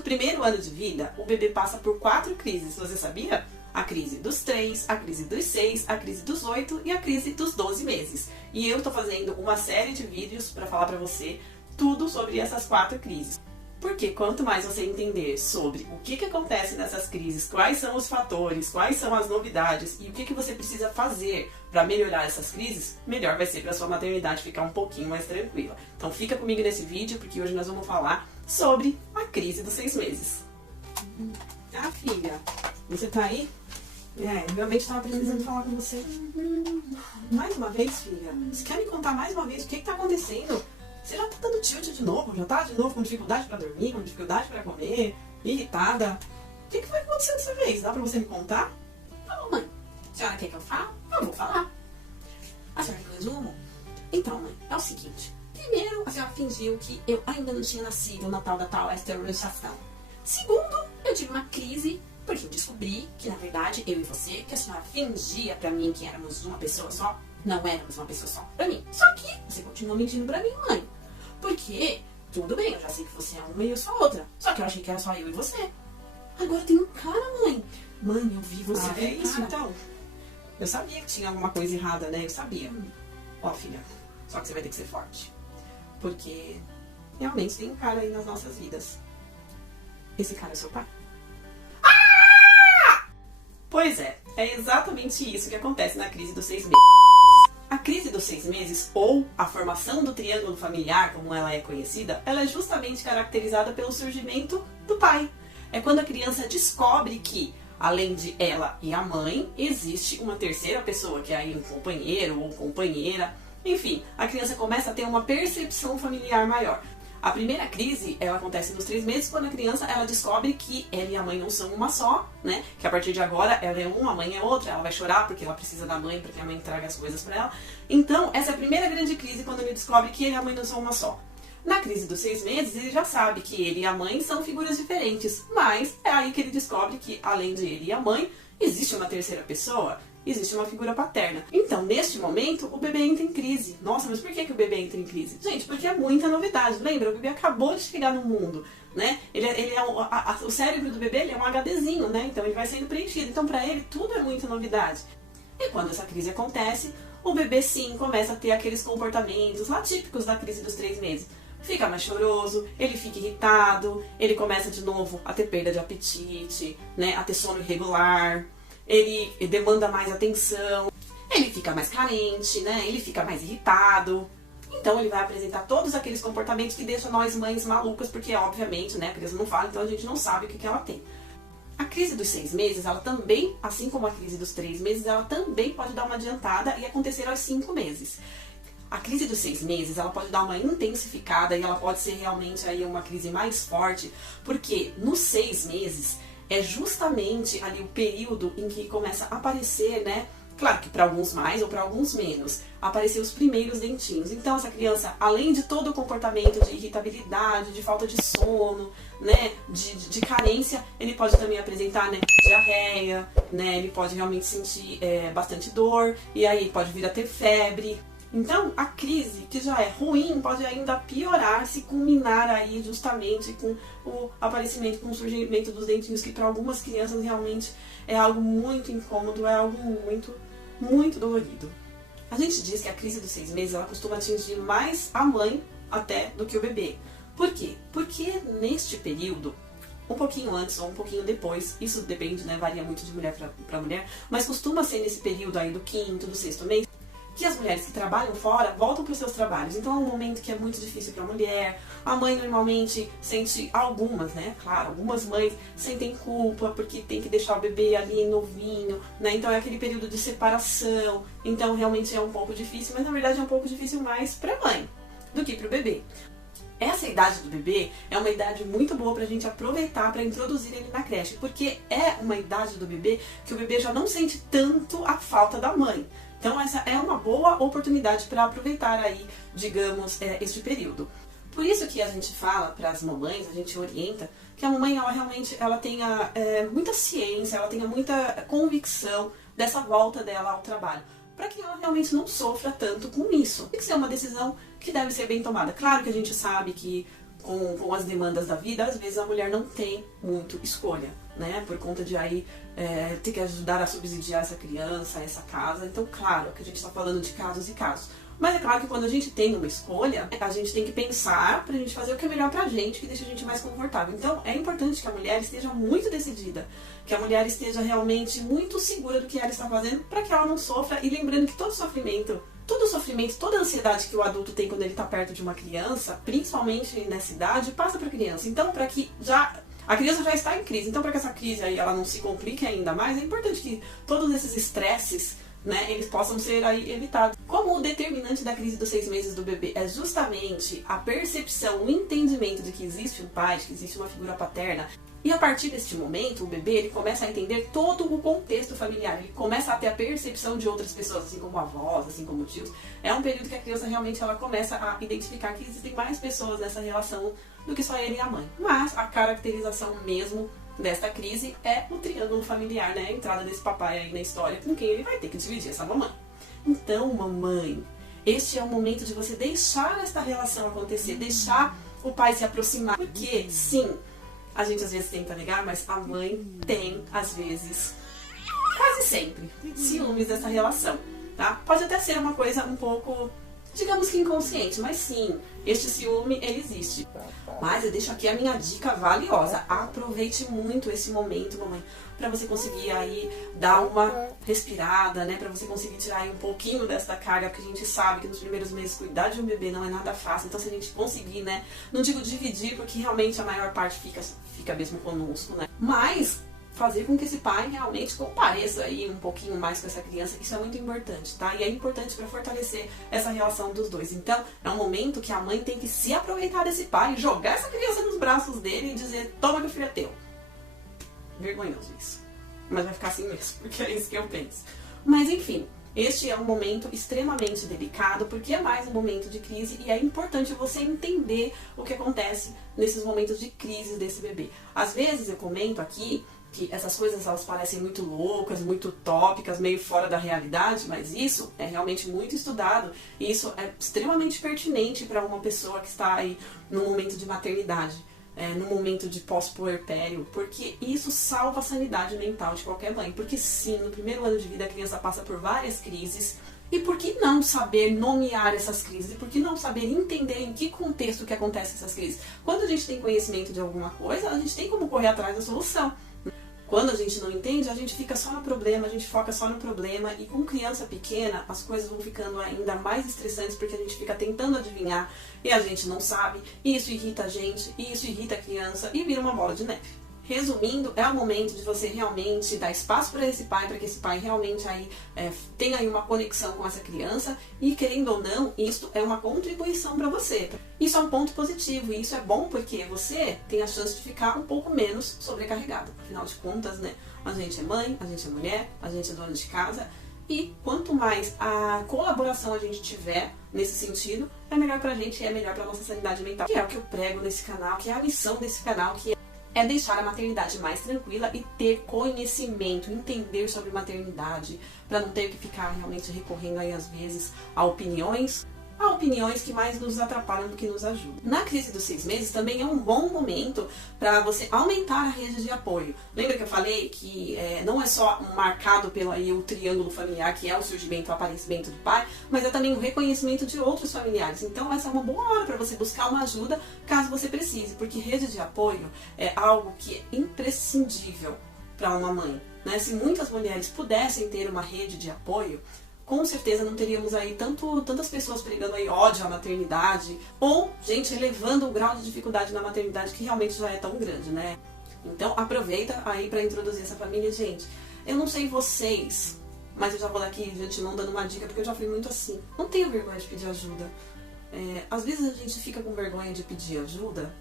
o primeiro ano de vida, o bebê passa por 4 crises, você sabia? A crise dos 3, a crise dos 6, a crise dos 8 e a crise dos 12 meses. E eu tô fazendo uma série de vídeos para falar para você tudo sobre essas 4 crises. Porque quanto mais você entender sobre o que acontece nessas crises, quais são os fatores, quais são as novidades e o que você precisa fazer para melhorar essas crises, melhor vai ser para sua maternidade ficar um pouquinho mais tranquila. Então fica comigo nesse vídeo, porque hoje nós vamos falar sobre a crise dos 6 meses. Ah, filha, você tá aí? Realmente estava precisando falar com você. Mais uma vez, filha, você quer me contar mais uma vez o que tá acontecendo? Você já tá dando tilt de novo? Já tá de novo com dificuldade pra dormir, com dificuldade pra comer, irritada? O que vai acontecer dessa vez? Dá pra você me contar? Tá bom, mãe. A senhora quer que eu fale? Eu vou falar. A senhora quer resumo? Então, mãe, é o seguinte. Primeiro, a senhora fingiu que eu ainda não tinha nascido na tal da tal esterilização. Segundo, eu tive uma crise porque eu descobri que, na verdade, eu e você, que a senhora fingia pra mim que éramos uma pessoa só, não éramos uma pessoa só pra mim. Só que você continua mentindo pra mim, mãe. Porque, tudo bem, eu já sei que você é uma e eu sou outra. Só que eu achei que era só eu e você. Agora tem um cara, mãe. Mãe, eu vi você. É isso, então. Eu sabia que tinha alguma coisa errada, né? Eu sabia. Ó, filha, só que você vai ter que ser forte. Porque realmente tem um cara aí nas nossas vidas. Esse cara é seu pai? Pois é exatamente isso que acontece na crise dos 6 meses. A crise dos 6 meses, ou a formação do triângulo familiar, como ela é conhecida, ela é justamente caracterizada pelo surgimento do pai. É quando a criança descobre que, além de ela e a mãe, existe uma terceira pessoa, que é aí um companheiro ou companheira. Enfim, a criança começa a ter uma percepção familiar maior. A primeira crise, ela acontece nos 3 meses, quando a criança ela descobre que ela e a mãe não são uma só, né? Que a partir de agora ela é uma, a mãe é outra, ela vai chorar porque ela precisa da mãe, para que a mãe traga as coisas para ela. Então, essa é a primeira grande crise, quando ele descobre que ele e a mãe não são uma só. Na crise dos 6 meses, ele já sabe que ele e a mãe são figuras diferentes, mas é aí que ele descobre que, além de ele e a mãe, existe uma terceira pessoa. Existe uma figura paterna. Então, neste momento, o bebê entra em crise. Nossa, mas por que o bebê entra em crise? Gente, porque é muita novidade. Lembra? O bebê acabou de chegar no mundo, né? O cérebro do bebê ele é um HDzinho, né? Então, ele vai sendo preenchido. Então, pra ele, tudo é muita novidade. E quando essa crise acontece, o bebê, sim, começa a ter aqueles comportamentos lá típicos da crise dos 3 meses. Fica mais choroso, ele fica irritado, ele começa de novo a ter perda de apetite, né? A ter sono irregular. Ele demanda mais atenção, ele fica mais carente, né? Ele fica mais irritado. Então ele vai apresentar todos aqueles comportamentos que deixam nós mães malucas, porque obviamente, né, a criança não fala, então a gente não sabe o que ela tem. A crise dos 6 meses, ela também, assim como a crise dos 3 meses, ela também pode dar uma adiantada e acontecer aos 5 meses. A crise dos 6 meses, ela pode dar uma intensificada e ela pode ser realmente aí uma crise mais forte, porque nos 6 meses é justamente ali o período em que começa a aparecer, né? Claro que para alguns mais ou para alguns menos, aparecer os primeiros dentinhos. Então essa criança, além de todo o comportamento de irritabilidade, de falta de sono, né, de carência, ele pode também apresentar, né, diarreia, né, ele pode realmente sentir bastante dor, e aí pode vir a ter febre. Então, a crise, que já é ruim, pode ainda piorar se culminar aí justamente com o aparecimento, com o surgimento dos dentinhos, que para algumas crianças realmente é algo muito incômodo, é algo muito, muito dolorido. A gente diz que a crise dos 6 meses, ela costuma atingir mais a mãe até do que o bebê. Por quê? Porque neste período, um pouquinho antes ou um pouquinho depois, isso depende, né, varia muito de mulher para mulher, mas costuma ser nesse período aí do 5º, do 6º mês, que as mulheres que trabalham fora voltam para os seus trabalhos. Então é um momento que é muito difícil para a mulher. A mãe normalmente sente, algumas, né? Claro, algumas mães sentem culpa porque tem que deixar o bebê ali novinho, né? Então é aquele período de separação. Então realmente é um pouco difícil, mas na verdade é um pouco difícil mais para a mãe do que para o bebê. Essa idade do bebê é uma idade muito boa pra gente aproveitar para introduzir ele na creche, porque é uma idade do bebê que o bebê já não sente tanto a falta da mãe. Então essa é uma boa oportunidade para aproveitar aí, digamos, este período. Por isso que a gente fala para as mamães, a gente orienta que a mamãe ela realmente tenha muita ciência, ela tenha muita convicção dessa volta dela ao trabalho, para que ela realmente não sofra tanto com isso. Tem que ser uma decisão que deve ser bem tomada. Claro que a gente sabe que com as demandas da vida, às vezes a mulher não tem muito escolha, né? Por conta de aí ter que ajudar a subsidiar essa criança, essa casa. Então, claro que a gente está falando de casos e casos. Mas é claro que quando a gente tem uma escolha, a gente tem que pensar pra gente fazer o que é melhor pra gente, que deixa a gente mais confortável. Então, é importante que a mulher esteja muito decidida, que a mulher esteja realmente muito segura do que ela está fazendo, para que ela não sofra. E lembrando que todo sofrimento, toda a ansiedade que o adulto tem quando ele está perto de uma criança, principalmente nessa idade, passa para a criança. Então, para que a criança já está em crise, então para que essa crise aí ela não se complique ainda mais, é importante que todos esses estresses, né, eles possam ser aí evitados. Como o determinante da crise dos 6 meses do bebê é justamente a percepção, o entendimento de que existe um pai, de que existe uma figura paterna, e a partir deste momento, o bebê ele começa a entender todo o contexto familiar, ele começa a ter a percepção de outras pessoas, assim como avós, assim como tios. É um período que a criança realmente ela começa a identificar que existem mais pessoas nessa relação do que só ele e a mãe. Mas a caracterização mesmo desta crise é o triângulo familiar, né? A entrada desse papai aí na história com quem ele vai ter que dividir essa mamãe. Então, mamãe, este é o momento de você deixar esta relação acontecer, deixar o pai se aproximar. Porque, sim, a gente às vezes tenta negar, mas a mãe tem, às vezes, quase sempre, ciúmes dessa relação, tá? Pode até ser uma coisa um pouco, digamos que inconsciente, mas sim, este ciúme, ele existe. Mas eu deixo aqui a minha dica valiosa. Aproveite muito esse momento, mamãe, para você conseguir aí dar uma respirada, né? Para você conseguir tirar aí um pouquinho dessa carga, porque a gente sabe que nos primeiros meses cuidar de um bebê não é nada fácil. Então, se a gente conseguir, né? Não digo dividir, porque realmente a maior parte fica mesmo conosco, né? Mas fazer com que esse pai realmente compareça aí um pouquinho mais com essa criança, isso é muito importante, tá? E é importante para fortalecer essa relação dos dois. Então, é um momento que a mãe tem que se aproveitar desse pai, jogar essa criança nos braços dele e dizer: toma, meu filho, é teu. Vergonhoso isso. Mas vai ficar assim mesmo, porque é isso que eu penso. Mas enfim, este é um momento extremamente delicado, porque é mais um momento de crise e é importante você entender o que acontece nesses momentos de crise desse bebê. Às vezes eu comento aqui que essas coisas elas parecem muito loucas, muito utópicas, meio fora da realidade, mas isso é realmente muito estudado e isso é extremamente pertinente para uma pessoa que está aí no momento de maternidade, no momento de pós-puerpério, porque isso salva a sanidade mental de qualquer mãe, porque sim, no primeiro ano de vida a criança passa por várias crises. E por que não saber nomear essas crises? E por que não saber entender em que contexto que acontecem essas crises? Quando a gente tem conhecimento de alguma coisa, a gente tem como correr atrás da solução. Quando a gente não entende, a gente fica só no problema, a gente foca só no problema. E com criança pequena, as coisas vão ficando ainda mais estressantes porque a gente fica tentando adivinhar e a gente não sabe. E isso irrita a gente, e isso irrita a criança e vira uma bola de neve. Resumindo, é o momento de você realmente dar espaço para esse pai, para que esse pai realmente aí tenha aí uma conexão com essa criança e, querendo ou não, isso é uma contribuição para você. Isso é um ponto positivo e isso é bom porque você tem a chance de ficar um pouco menos sobrecarregado. Afinal de contas, né, a gente é mãe, a gente é mulher, a gente é dona de casa e quanto mais a colaboração a gente tiver nesse sentido, é melhor pra gente e é melhor pra nossa sanidade mental. Que é o que eu prego nesse canal, que é a missão desse canal, que é deixar a maternidade mais tranquila e ter conhecimento, entender sobre maternidade, para não ter que ficar realmente recorrendo aí às vezes a opiniões que mais nos atrapalham do que nos ajudam. Na crise dos 6 meses também é um bom momento para você aumentar a rede de apoio. Lembra que eu falei que não é só marcado pelo aí, o triângulo familiar, que é o surgimento, o aparecimento do pai, mas é também o reconhecimento de outros familiares. Então essa é uma boa hora para você buscar uma ajuda caso você precise, porque rede de apoio é algo que é imprescindível para uma mãe, né? Se muitas mulheres pudessem ter uma rede de apoio, com certeza não teríamos aí tantas pessoas pregando aí ódio à maternidade, ou gente elevando o grau de dificuldade na maternidade que realmente já é tão grande, né? Então aproveita aí para introduzir essa família, gente. Eu não sei vocês, mas eu já vou daqui de antemão dando uma dica, porque eu já fui muito assim. Não tenho vergonha de pedir ajuda. Às vezes a gente fica com vergonha de pedir ajuda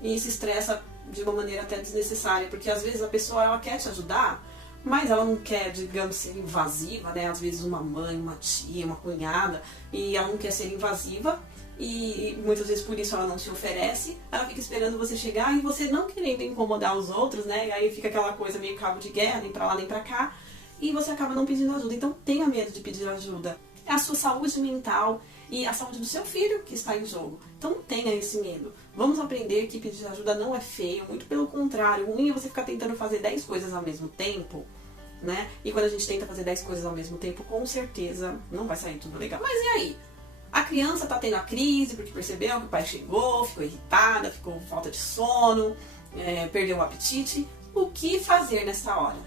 e se estressa de uma maneira até desnecessária, porque às vezes a pessoa ela quer te ajudar, mas ela não quer, digamos, ser invasiva, né? Às vezes uma mãe, uma tia, uma cunhada, e ela não quer ser invasiva, e muitas vezes por isso ela não se oferece, ela fica esperando você chegar e você não querendo incomodar os outros, né? E aí fica aquela coisa meio cabo de guerra, nem pra lá nem pra cá, e você acaba não pedindo ajuda. Então tenha medo de pedir ajuda. É a sua saúde mental e a saúde do seu filho que está em jogo. Então não tenha esse medo, Vamos aprender que pedir ajuda não é feio, muito pelo contrário. O ruim é você ficar tentando fazer 10 coisas ao mesmo tempo, né? E quando a gente tenta fazer 10 coisas ao mesmo tempo, com certeza não vai sair tudo legal. Mas e aí? A criança tá tendo a crise porque percebeu que o pai chegou, ficou irritada, ficou com falta de sono, perdeu o apetite. O que fazer nessa hora?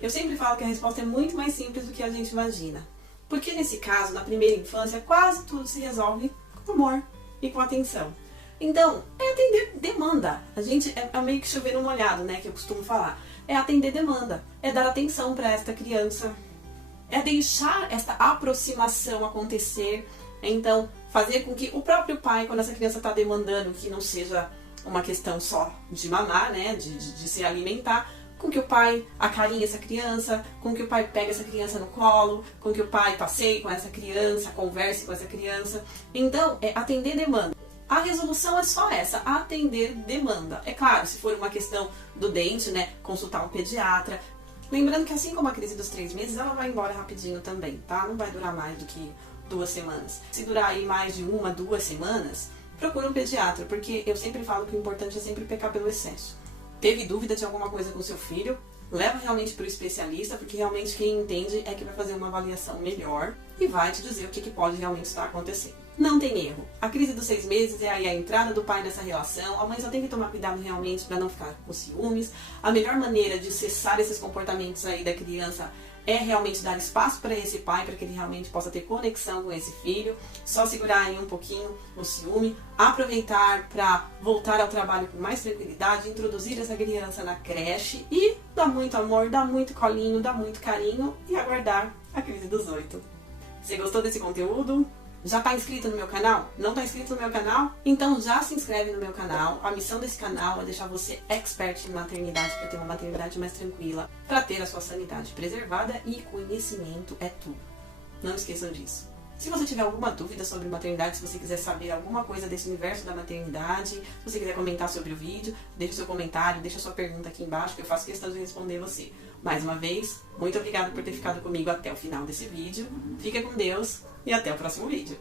Eu sempre falo que a resposta é muito mais simples do que a gente imagina. Porque nesse caso, na primeira infância, quase tudo se resolve com amor e com atenção. Então, é atender demanda. A gente é meio que chover no molhado, né, que eu costumo falar. É atender demanda, é dar atenção para esta criança, é deixar esta aproximação acontecer. Então, fazer com que o próprio pai, quando essa criança está demandando, que não seja uma questão só de mamar, né, de se alimentar, com que o pai acarinhe essa criança, com que o pai pegue essa criança no colo, com que o pai passeie com essa criança, converse com essa criança. Então, é atender demanda. A resolução é só essa, atender demanda. É claro, se for uma questão do dente, né, consultar um pediatra. Lembrando que assim como a crise dos 3 meses, ela vai embora rapidinho também, tá? Não vai durar mais do que 2 semanas. Se durar aí mais de 1, 2 semanas, procura um pediatra, porque eu sempre falo que o importante é sempre pecar pelo excesso. Teve dúvida de alguma coisa com seu filho? Leva realmente para o especialista, porque realmente quem entende é que vai fazer uma avaliação melhor e vai te dizer o que pode realmente estar acontecendo. Não tem erro. A crise dos 6 meses é aí a entrada do pai nessa relação. A mãe só tem que tomar cuidado realmente para não ficar com ciúmes. A melhor maneira de cessar esses comportamentos aí da criança é realmente dar espaço para esse pai, para que ele realmente possa ter conexão com esse filho. Só segurar aí um pouquinho o ciúme, aproveitar para voltar ao trabalho com mais tranquilidade, introduzir essa criança na creche e dar muito amor, dar muito colinho, dar muito carinho e aguardar a crise dos 8. Você gostou desse conteúdo? Já está inscrito no meu canal? Não está inscrito no meu canal? Então já se inscreve no meu canal. A missão desse canal é deixar você expert em maternidade para ter uma maternidade mais tranquila, para ter a sua sanidade preservada, e conhecimento é tudo. Não esqueçam disso. Se você tiver alguma dúvida sobre maternidade, se você quiser saber alguma coisa desse universo da maternidade, se você quiser comentar sobre o vídeo, deixa o seu comentário, deixa a sua pergunta aqui embaixo que eu faço questão de responder você. Mais uma vez, muito obrigada por ter ficado comigo até o final desse vídeo. Fica com Deus e até o próximo vídeo.